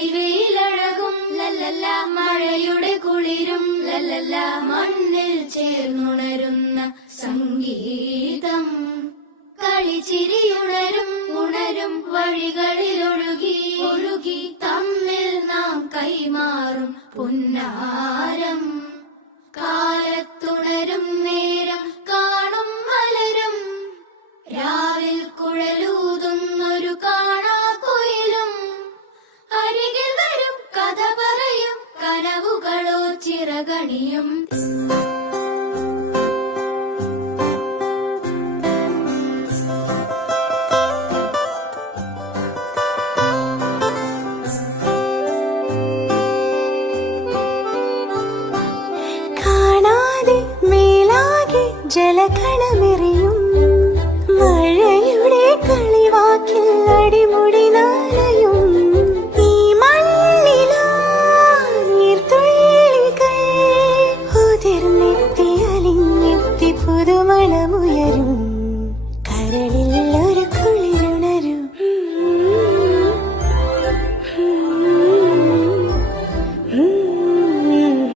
പൊടിവെയിലഴകും ലല്ലല്ല, മഴയുടെ കുളിരും ലല്ലല്ല, മണ്ണിൽ ചേർന്നുണരുന്ന സംഗീതം. കളിച്ചിരിയുണരും ഉണരും വഴികളിലൊഴുകി ഒഴുകി തമ്മിൽ നാം കൈമാറും പുന്നാരം. കാലത്തുണരും നേരം കാണും മലരും, രാവിൽ കുഴലൂതുന്നൊരു കാണാക്കുയിലും. അരികിൽ വരും കഥ പറയും കനവുകളോ ചിറകണിയും. ജലകണമിറി